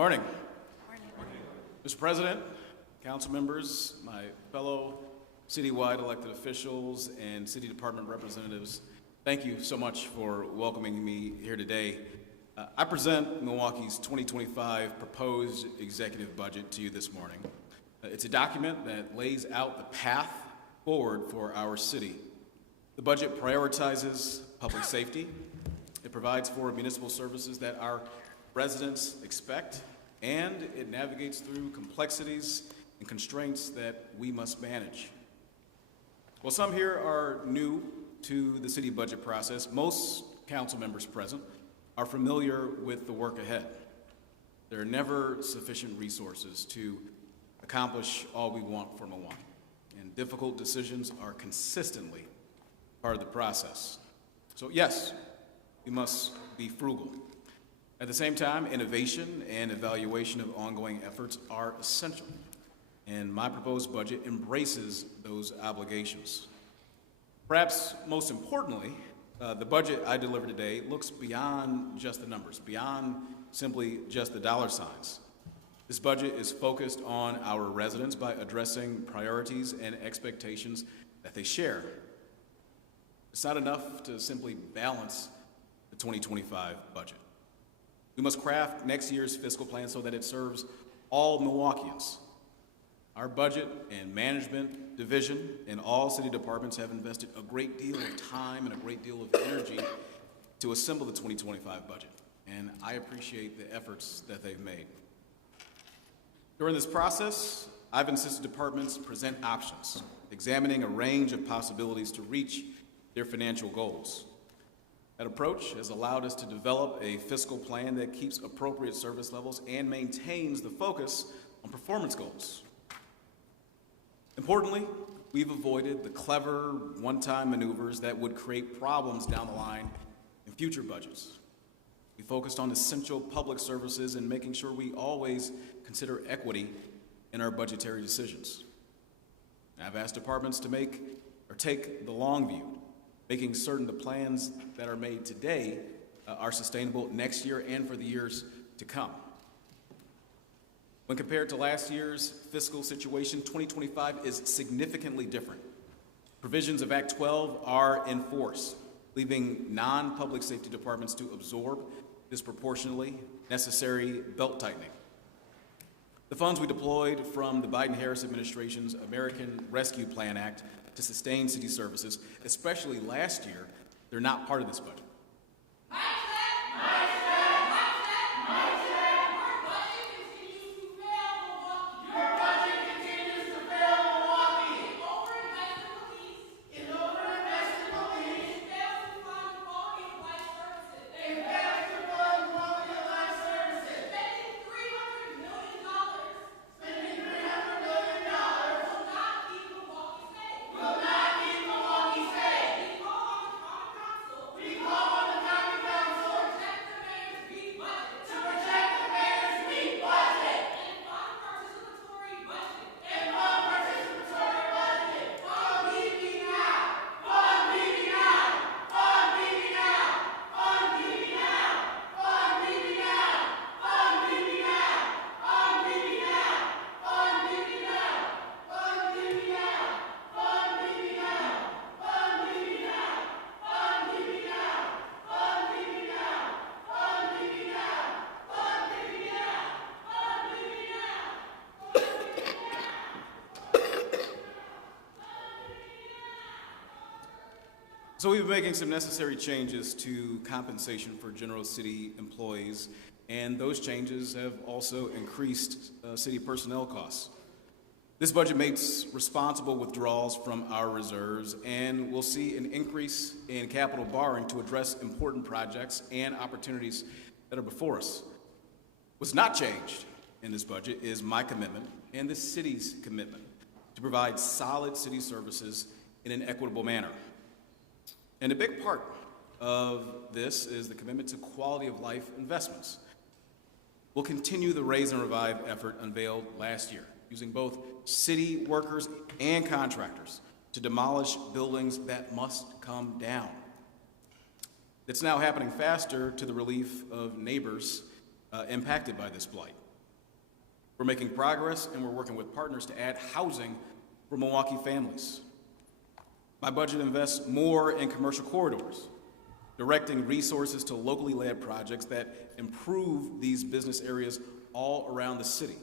Morning. Mr. President, council members, my fellow citywide elected officials and city department representatives, thank you so much for welcoming me here today. I present Milwaukee's 2025 proposed executive budget to you this morning. It's a document that lays out the path forward for our city. The budget prioritizes public safety. It provides for municipal services that our residents expect, and it navigates through complexities and constraints that we must manage. While some here are new to the city budget process, most council members present are familiar with the work ahead. There are never sufficient resources to accomplish all we want for Milwaukee, and difficult decisions are consistently part of the process. So yes, we must be frugal. At the same time, innovation and evaluation of ongoing efforts are essential, and my proposed budget embraces those obligations. Perhaps most importantly, the budget I deliver today looks beyond just the numbers, beyond simply just the dollar signs. This budget is focused on our residents by addressing priorities and expectations that they share. It's not enough to simply balance the 2025 budget. We must craft next year's fiscal plan so that it serves all Milwaukeeans. Our budget and management division and all city departments have invested a great deal of time and a great deal of energy to assemble the 2025 budget, and I appreciate the efforts that they've made. During this process, I've insisted departments present options, examining a range of possibilities to reach their financial goals. That approach has allowed us to develop a fiscal plan that keeps appropriate service levels and maintains the focus on performance goals. Importantly, we've avoided the clever one-time maneuvers that would create problems down the line in future budgets. We focused on essential public services and making sure we always consider equity in our budgetary decisions. I've asked departments to take the long view, making certain the plans that are made today are sustainable next year and for the years to come. When compared to last year's fiscal situation, 2025 is significantly different. Provisions of Act 12 are in force, leaving non-public safety departments to absorb disproportionately necessary belt tightening. The funds we deployed from the Biden-Harris administration's American Rescue Plan Act to sustain city services, especially last year, they're not part of this budget. So we've been making some necessary changes to compensation for general city employees, and those changes have also increased city personnel costs. This budget makes responsible withdrawals from our reserves, and we'll see an increase in capital borrowing to address important projects and opportunities that are before us. What's not changed in this budget is my commitment and the city's commitment to provide solid city services in an equitable manner. And a big part of this is the commitment to quality of life investments. We'll continue the Raise and Revive effort unveiled last year, using both city workers and contractors to demolish buildings that must come down. It's now happening faster to the relief of neighbors impacted by this blight. We're making progress, and we're working with partners to add housing for Milwaukee families. My budget invests more in commercial corridors, directing resources to locally led projects that improve these business areas all around the city.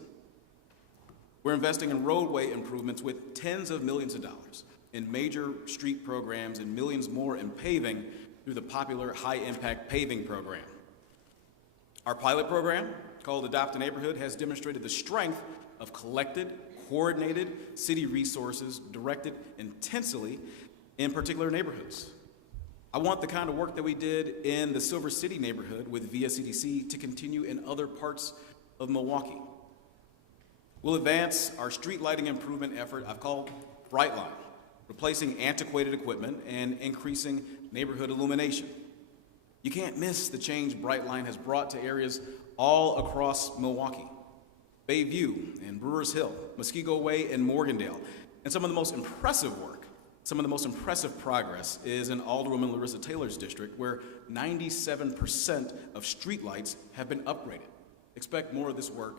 We're investing in roadway improvements with tens of millions of dollars in major street programs and millions more in paving through the popular high-impact paving program. Our pilot program, called Adopt a Neighborhood, has demonstrated the strength of collected, coordinated city resources directed intensely in particular neighborhoods. I want the kind of work that we did in the Silver City neighborhood with VSCDC to continue in other parts of Milwaukee. We'll advance our street lighting improvement effort I've called Brightline, replacing antiquated equipment and increasing neighborhood illumination. You can't miss the change Brightline has brought to areas all across Milwaukee: Bayview and Brewers Hill, Muskego Way and Morgandale. And some of the most impressive progress is in Alderwoman Larissa Taylor's district, where 97% of streetlights have been upgraded. Expect more of this work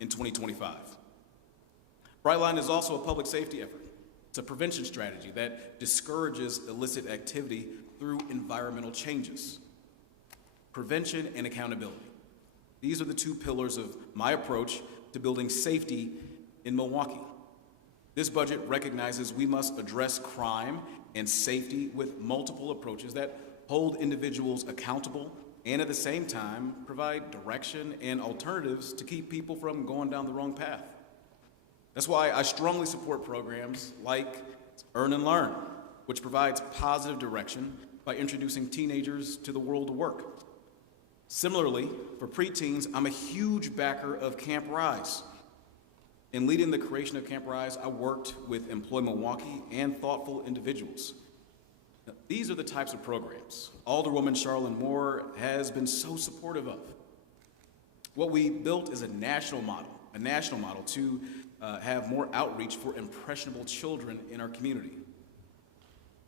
in 2025. Brightline is also a public safety effort. It's a prevention strategy that discourages illicit activity through environmental changes. Prevention and accountability. These are the two pillars of my approach to building safety in Milwaukee. This budget recognizes we must address crime and safety with multiple approaches that hold individuals accountable and at the same time provide direction and alternatives to keep people from going down the wrong path. That's why I strongly support programs like Earn and Learn, which provides positive direction by introducing teenagers to the world of work. Similarly, for preteens, I'm a huge backer of Camp Rise. In leading the creation of Camp Rise, I worked with Employ Milwaukee and thoughtful individuals. Now, these are the types of programs Alderwoman Charlene Moore has been so supportive of. What we built is a national model to have more outreach for impressionable children in our community.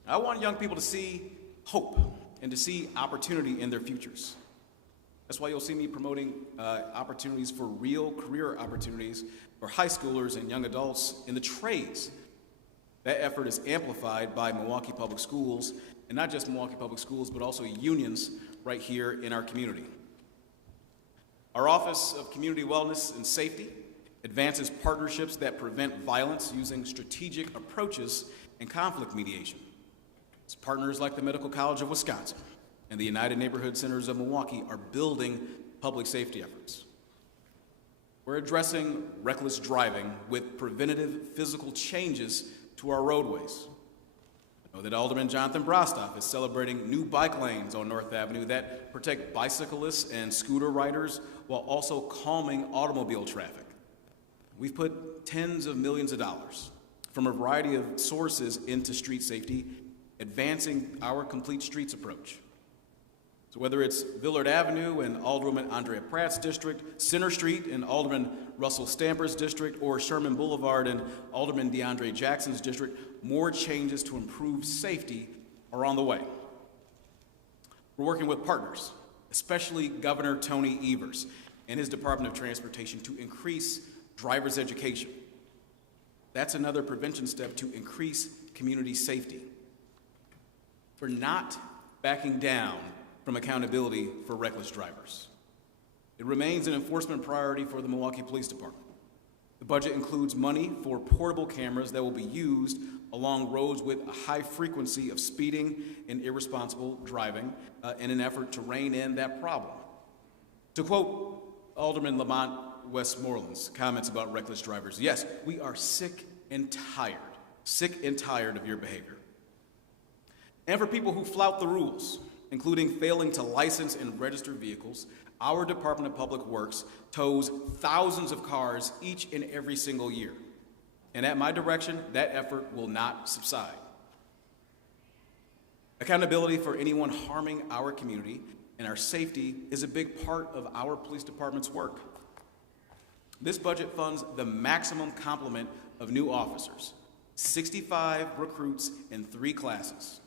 I want young people to see hope and to see opportunity in their futures. That's why you'll see me promoting opportunities for real career opportunities for high schoolers and young adults in the trades. That effort is amplified by Milwaukee Public Schools, and not just Milwaukee Public Schools, but also unions right here in our community. Our Office of Community Wellness and Safety advances partnerships that prevent violence using strategic approaches and conflict mediation. It's partners like the Medical College of Wisconsin and the United Neighborhood Centers of Milwaukee are building public safety efforts. We're addressing reckless driving with preventative physical changes to our roadways. I know that Alderman Jonathan Brostoff is celebrating new bike lanes on North Avenue that protect bicyclists and scooter riders while also calming automobile traffic. We've put tens of millions of dollars from a variety of sources into street safety, advancing our complete streets approach. So whether it's Villard Avenue in Alderwoman Andrea Pratt's district, Center Street in Alderman Russell Stamper's district, or Sherman Boulevard in Alderman DeAndre Jackson's district, more changes to improve safety are on the way. We're working with partners, especially Governor Tony Evers and his Department of Transportation, to increase driver's education. That's another prevention step to increase community safety. We're not backing down from accountability for reckless drivers. It remains an enforcement priority for the Milwaukee Police Department. The budget includes money for portable cameras that will be used along roads with a high frequency of speeding and irresponsible driving in an effort to rein in that problem. To quote Alderman Lamont Westmoreland's comments about reckless drivers, yes, we are sick and tired of your behavior. And for people who flout the rules, including failing to license and register vehicles, our Department of Public Works tows thousands of cars each and every single year. And at my direction, that effort will not subside. Accountability for anyone harming our community and our safety is a big part of our police department's work. This budget funds the maximum complement of new officers, 65 recruits in 3 classes.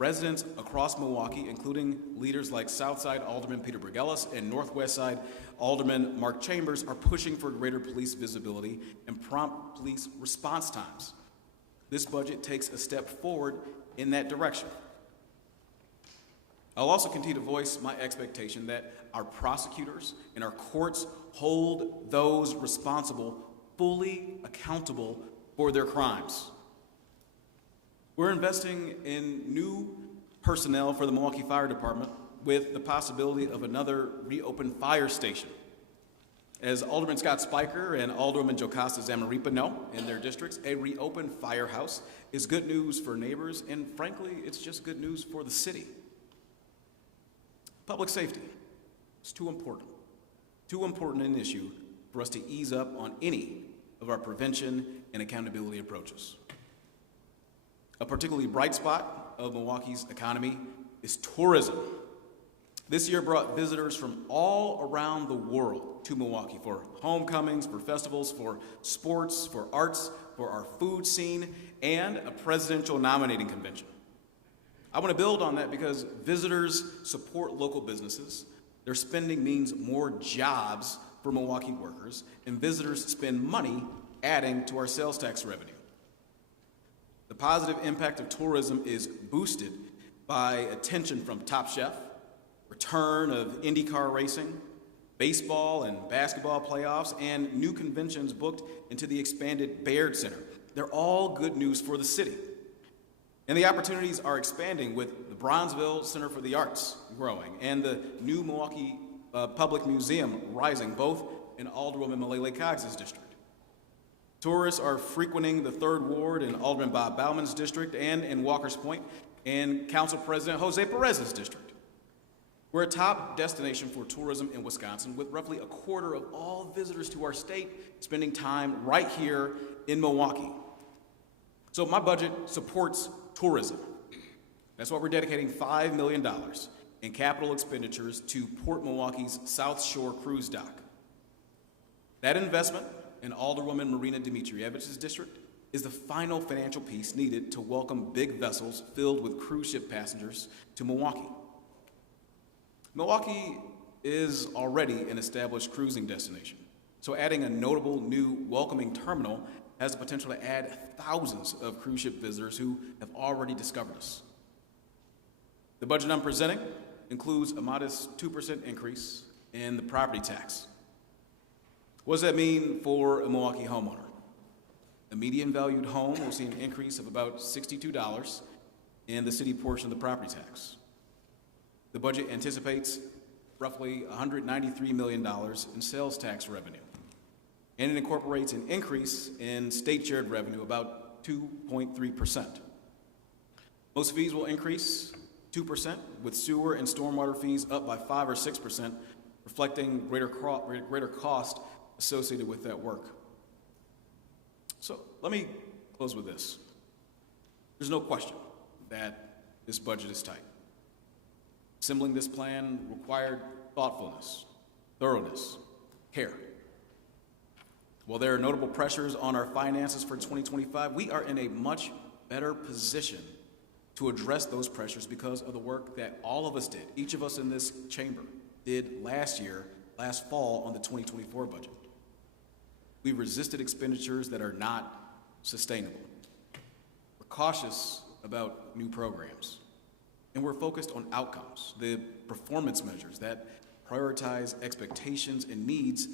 Residents across Milwaukee, including leaders like Southside Alderman Peter Bergelis and Northwest Side Alderman Mark Chambers, are pushing for greater police visibility and prompt police response times. This budget takes a step forward in that direction. I'll also continue to voice my expectation that our prosecutors and our courts hold those responsible fully accountable for their crimes. We're investing in new personnel for the Milwaukee Fire Department with the possibility of another reopened fire station. As Alderman Scott Spiker and Alderwoman Jocasta Zamaripa know in their districts, a reopened firehouse is good news for neighbors, and frankly, it's just good news for the city. Public safety is too important an issue for us to ease up on any of our prevention and accountability approaches. A particularly bright spot of Milwaukee's economy is tourism. This year brought visitors from all around the world to Milwaukee for homecomings, for festivals, for sports, for arts, for our food scene, and a presidential nominating convention. I want to build on that because visitors support local businesses. Their spending means more jobs for Milwaukee workers, and visitors spend money adding to our sales tax revenue. The positive impact of tourism is boosted by attention from Top Chef, return of IndyCar racing, baseball and basketball playoffs, and new conventions booked into the expanded Baird Center. They're all good news for the city. And the opportunities are expanding with the Bronzeville Center for the Arts growing and the new Milwaukee Public Museum rising, both in Alderwoman Malele Cogg's district. Tourists are frequenting the 3rd Ward in Alderman Bob Bauman's district and in Walker's Point and Council President Jose Perez's district. We're a top destination for tourism in Wisconsin, with roughly a quarter of all visitors to our state spending time right here in Milwaukee. So my budget supports tourism. That's why we're dedicating $5 million in capital expenditures to Port Milwaukee's South Shore Cruise Dock. That investment in Alderwoman Marina Dimitrievich's district is the final financial piece needed to welcome big vessels filled with cruise ship passengers to Milwaukee. Milwaukee is already an established cruising destination, so adding a notable new welcoming terminal has the potential to add thousands of cruise ship visitors who have already discovered us. The budget I'm presenting includes a modest 2% increase in the property tax. What does that mean for a Milwaukee homeowner? A median valued home will see an increase of about $62 in the city portion of the property tax. The budget anticipates roughly $193 million in sales tax revenue, and it incorporates an increase in state shared revenue, about 2.3%. Most fees will increase 2%, with sewer and stormwater fees up by 5 or 6%, reflecting greater cost associated with that work. So let me close with this. There's no question that this budget is tight. Assembling this plan required thoughtfulness, thoroughness, care. While there are notable pressures on our finances for 2025, we are in a much better position to address those pressures because of the work that all of us did, each of us in this chamber did last fall on the 2024 budget. We resisted expenditures that are not sustainable. We're cautious about new programs, and we're focused on outcomes, the performance measures that prioritize expectations and needs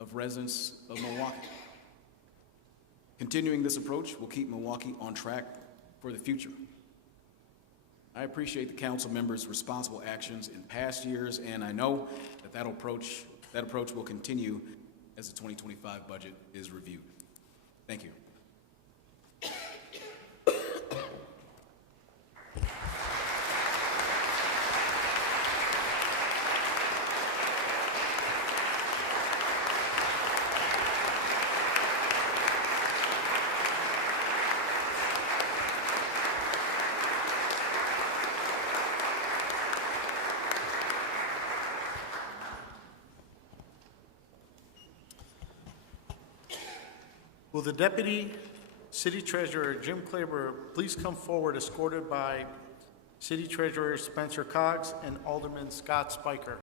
of residents of Milwaukee. Continuing this approach will keep Milwaukee on track for the future. I appreciate the council members' responsible actions in past years, and I know that approach will continue as the 2025 budget is reviewed. Thank you. Will the Deputy City Treasurer, Jim Claber, please come forward, escorted by City Treasurer Spencer Coggs, and Alderman Scott Spiker.